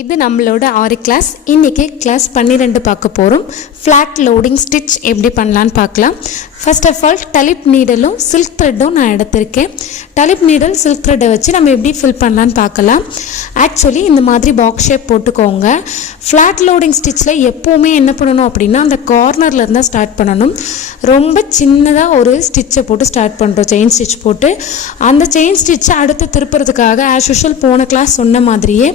இது நம்மளோட ஆறு கிளாஸ் இன்றைக்கி கிளாஸ் பன்னிரெண்டு பார்க்க போகிறோம் ஃப்ளாட் லோடிங் ஸ்டிச் எப்படி பண்ணலான்னு பார்க்கலாம். ஃபர்ஸ்ட் ஆஃப் ஆல் டலிப் நீடலும் சில்க் த்ரெட்டும் நான் எடுத்திருக்கேன். டலிப் நீடல் சில்க் த்ரெட்டை வச்சு நம்ம எப்படி ஃபில் பண்ணலான்னு பார்க்கலாம். ஆக்சுவலி இந்த மாதிரி பாக்ஸ் ஷேப் போட்டுக்கோங்க. ஃப்ளாட் லோடிங் ஸ்டிச்சில் எப்போவுமே என்ன பண்ணணும் அப்படின்னா அந்த கார்னரில் இருந்தால் ஸ்டார்ட் பண்ணணும். ரொம்ப சின்னதாக ஒரு ஸ்டிச்சை போட்டு ஸ்டார்ட் பண்ணுறோம் செயின் ஸ்டிச் போட்டு. அந்த செயின் ஸ்டிச்சை அடுத்து திருப்புறதுக்காக ஆஸ் யூஷுவல் போன கிளாஸ் சொன்ன மாதிரியே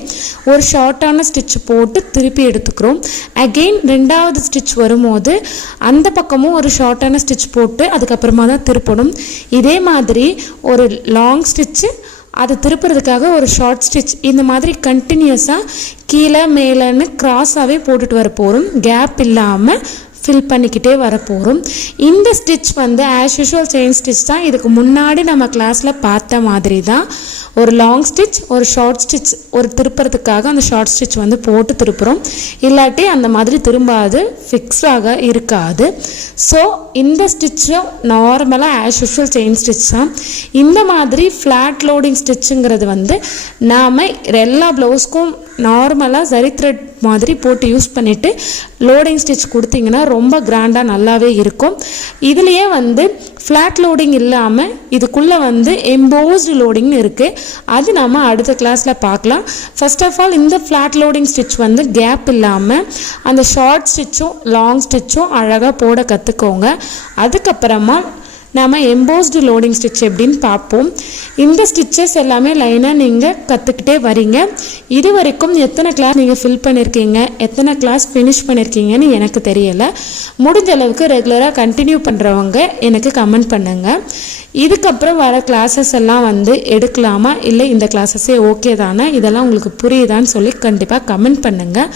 ஒரு ஷார்ட்டான ஸ்டிச் போட்டு திருப்பி எடுத்துக்கிறோம். அகெயின் ரெண்டாவது ஸ்டிச் வரும்போது அந்த பக்கமும் ஒரு ஷார்ட்டான ஸ்டிச் போட்டு அதுக்கப்புறமா தான் திருப்பணும். இதே மாதிரி ஒரு லாங் ஸ்டிச்சு அதை திருப்புறதுக்காக ஒரு ஷார்ட் ஸ்டிச் இந்த மாதிரி கண்டினியூஸாக கீழே மேலேன்னு கிராஸாகவே போட்டுட்டு வர போகிறோம் கேப் இல்லாமல் ஃபில் பண்ணிக்கிட்டே வரப்போகிறோம் இந்த ஸ்டிச் வந்து ஆஸ் யூஷுவல் செயின் ஸ்டிச் தான். இதுக்கு முன்னாடி நம்ம கிளாஸில் பார்த்த மாதிரி தான். ஒரு லாங் ஸ்டிச் ஒரு ஷார்ட் ஸ்டிச் ஒரு திருப்புறதுக்காக அந்த ஷார்ட் ஸ்டிச் வந்து போட்டு திருப்புறோம். இல்லாட்டி அந்த மாதிரி திரும்பாது ஃபிக்ஸாக இருக்காது. ஸோ இந்த ஸ்டிச்சும் நார்மலாக ஆஸ் யூஷுவல் செயின் ஸ்டிச் தான். இந்த மாதிரி ஃப்ளாட் லோடிங் ஸ்டிச்சுங்கிறது வந்து நாம் எல்லா ப்ளவுஸ்க்கும் நார்மலாக சரி த்ரெட் மாதிரி போட்டு யூஸ் பண்ணிவிட்டு லோடிங் ஸ்டிச் கொடுத்தீங்கன்னா ரொம்ப கிராண்டாக நல்லாவே இருக்கும். இதுலேயே வந்து ஃப்ளாட் லோடிங் இல்லாமல் இதுக்குள்ளே வந்து எம்போஸ்டு லோடிங்னு இருக்குது அது நம்ம அடுத்த கிளாஸில் பார்க்கலாம். ஃபர்ஸ்ட் ஆஃப் ஆல் இந்த ஃப்ளாட் லோடிங் ஸ்டிச் வந்து கேப் இல்லாமல் அந்த ஷார்ட் ஸ்டிச்சும் லாங் ஸ்டிச்சும் அழகாக போட கற்றுக்கோங்க அதுக்கப்புறமா நாம் எம்போஸ்டு லோடிங் ஸ்டிச் எப்படின்னு பார்ப்போம். இந்த ஸ்டிச்சஸ் எல்லாமே லைனாக நீங்கள் கற்றுக்கிட்டே வரீங்க. இது வரைக்கும் எத்தனை கிளாஸ் நீங்கள் ஃபில் பண்ணியிருக்கீங்க எத்தனை கிளாஸ் ஃபினிஷ் பண்ணியிருக்கீங்கன்னு எனக்கு தெரியலை. முடிஞ்ச அளவுக்கு ரெகுலராக கண்டினியூ பண்ணுறவங்க எனக்கு கமெண்ட் பண்ணுங்கள் இதுக்கப்புறம் வர கிளாஸஸ் எல்லாம் வந்து எடுக்கலாமா? இல்லை இந்த கிளாஸஸே ஓகே தானே? இதெல்லாம் உங்களுக்கு புரியுதான்னு சொல்லி கண்டிப்பாக கமெண்ட் பண்ணுங்கள்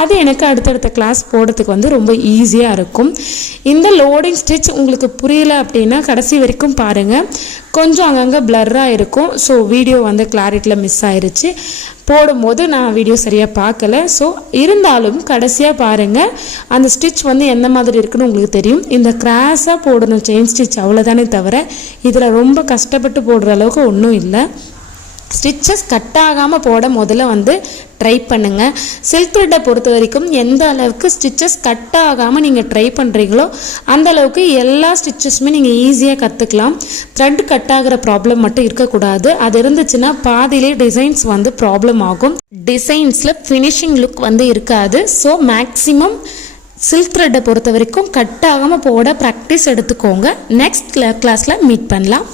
அது எனக்கு அடுத்தடுத்த கிளாஸ் போடுறதுக்கு வந்து ரொம்ப ஈஸியாக இருக்கும். இந்த லோடிங் ஸ்டிச் உங்களுக்கு புரியல அப்படின்னா கடைசி வரைக்கும் பாருங்கள் கொஞ்சம் அங்கங்கே ப்ளர்ராக இருக்கும். ஸோ வீடியோ வந்து கிளாரிட்டியில் மிஸ் ஆயிருச்சு. போடும்போது நான் வீடியோ சரியாக பார்க்கல. ஸோ இருந்தாலும் கடைசியாக பாருங்கள் அந்த ஸ்டிச் வந்து எந்த மாதிரி இருக்குன்னு உங்களுக்கு தெரியும். இந்த கிராஸாக போடணும் செயின் ஸ்டிச் அவ்வளோதானே தவிர இதில் ரொம்ப கஷ்டப்பட்டு போடுற அளவுக்கு ஒன்றும் இல்லை. ஸ்டிச்சஸ் கட் ஆகாமல் போட முதல்ல வந்து ட்ரை பண்ணுங்கள் சில்க் த்ரெட்டை பொறுத்த வரைக்கும் எந்த அளவுக்கு ஸ்டிச்சஸ் கட் ஆகாமல் நீங்கள் ட்ரை பண்ணுறீங்களோ அந்த அளவுக்கு எல்லா ஸ்டிச்சஸுமே நீங்கள் ஈஸியாக கற்றுக்கலாம் த்ரெட் கட் ஆகிற ப்ராப்ளம் மட்டும் இருக்கக்கூடாது. அது இருந்துச்சுன்னா பாதியிலே டிசைன்ஸ் வந்து ப்ராப்ளம் ஆகும். டிசைன்ஸில் ஃபினிஷிங் லுக் வந்து இருக்காது. ஸோ மேக்ஸிமம் சில்க் த்ரெட்டை பொறுத்த வரைக்கும் கட் ஆகாமல் போட ப்ராக்டிஸ் எடுத்துக்கோங்க. நெக்ஸ்ட் கிளாஸில் மீட் பண்ணலாம்.